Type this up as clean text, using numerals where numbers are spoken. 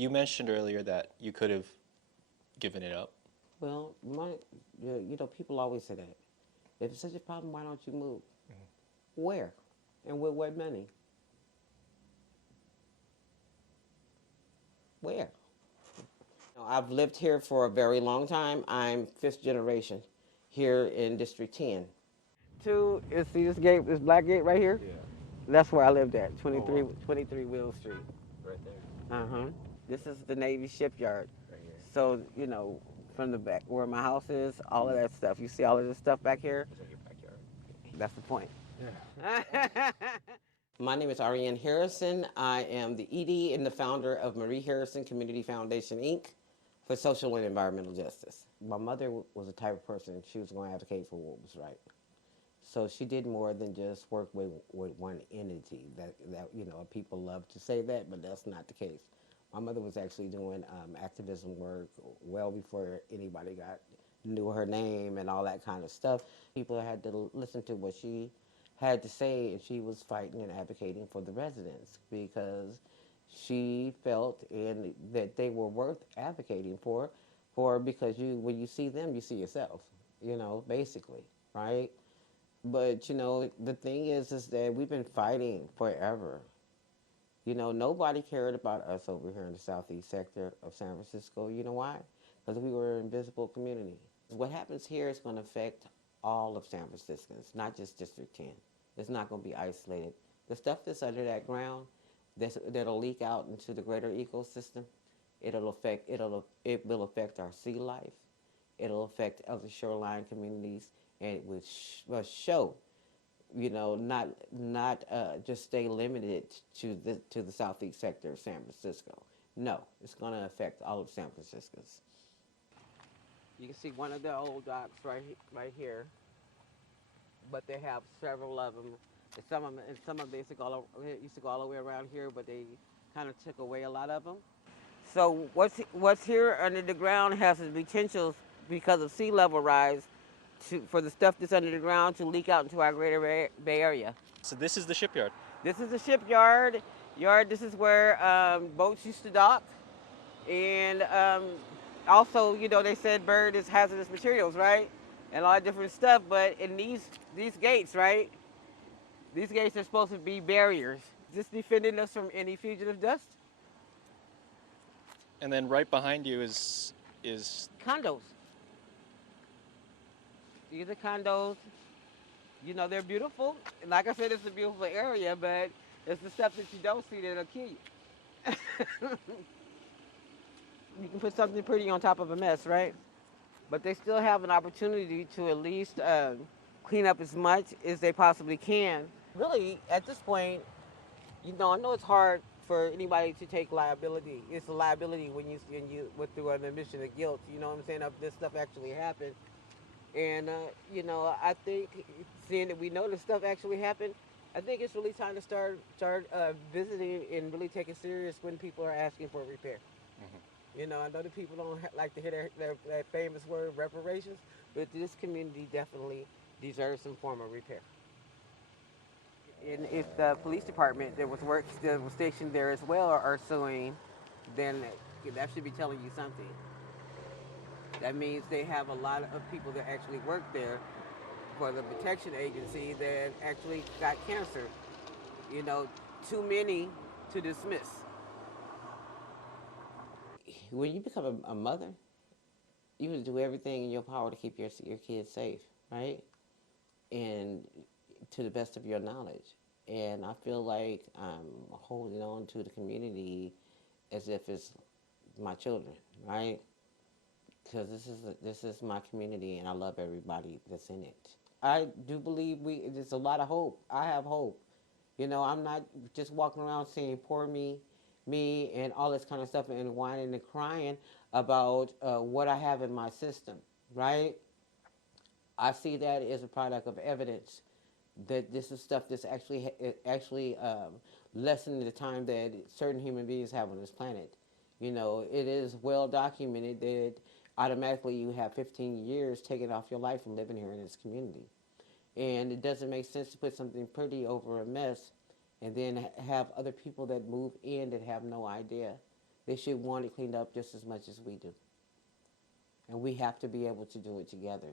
You mentioned earlier that you could have given it up. Well, people always say that. If it's such a problem, why don't you move? Where? And with what money? Where? I've lived here for a very long time. I'm fifth generation here in District 10. Two is, see this gate, this black gate right here? Yeah. That's where I lived at, Oh, 23, wow. 23 Will Street. Right there. Uh-huh. This is the Navy shipyard. Right here. So, from the back where my house is, all of that stuff. You see all of this stuff back here? It's like your backyard. That's the point. Yeah. My name is Arieann Harrison. I am the ED and the founder of Marie Harrison Community Foundation, Inc. for social and environmental justice. My mother was the type of person, she was going to advocate for what was right. So she did more than just work with one entity. People love to say that, but that's not the case. My mother was actually doing activism work well before anybody knew her name and all that kind of stuff. People had to listen to what she had to say, and she was fighting and advocating for the residents because she felt that they were worth advocating for because when you see them, you see yourself, basically, right? But the thing is that we've been fighting forever. Nobody cared about us over here in the southeast sector of San Francisco. You know why? Because we were an invisible community. What happens here is going to affect all of San Franciscans, not just District 10. It's not going to be isolated. The stuff that's under that ground that'll leak out into the greater ecosystem, it will affect our sea life. It'll affect other shoreline communities, and it will show, not just stay limited to the southeast sector of San Francisco. No, it's going to affect all of San Francisco's. You can see one of the old docks right here, but they have several of them. And some of them used to go all the way around here, but they kind of took away a lot of them. So what's here under the ground has the potential because of sea level rise for the stuff that's under the ground to leak out into our greater Bay Area. So this is the shipyard. This is the shipyard. This is where boats used to dock, and also, they said bird is hazardous materials, right? And a lot of different stuff. But in these gates, right? These gates are supposed to be barriers, just defending us from any fugitive dust. And then right behind you is Condos. These are condos. They're beautiful. And like I said, it's a beautiful area, but it's the stuff that you don't see that'll kill you. You can put something pretty on top of a mess, right? But they still have an opportunity to at least clean up as much as they possibly can. Really, at this point, I know it's hard for anybody to take liability. It's a liability when you went through an admission of guilt. You know what I'm saying? If this stuff actually happened. And, I think seeing that we know this stuff actually happened, I think it's really time to start visiting and really take it serious when people are asking for a repair. Mm-hmm. I know that people don't like to hear that famous word reparations, but this community definitely deserves some form of repair. And if the police department that was stationed there as well are suing, then that should be telling you something. That means they have a lot of people that actually work there for the protection agency that actually got cancer. Too many to dismiss. When you become a mother, you would do everything in your power to keep your kids safe, right? And to the best of your knowledge. And I feel like I'm holding on to the community as if it's my children, right? Because this is my community, and I love everybody that's in it. I do believe there's a lot of hope. I have hope. I'm not just walking around saying poor me, and all this kind of stuff, and whining and crying about what I have in my system, right? I see that as a product of evidence that this is stuff that's actually lessening the time that certain human beings have on this planet. It is well documented that automatically you have 15 years taken off your life from living here in this community. And it doesn't make sense to put something pretty over a mess and then have other people that move in that have no idea they should want it cleaned up just as much as we do. And we have to be able to do it together.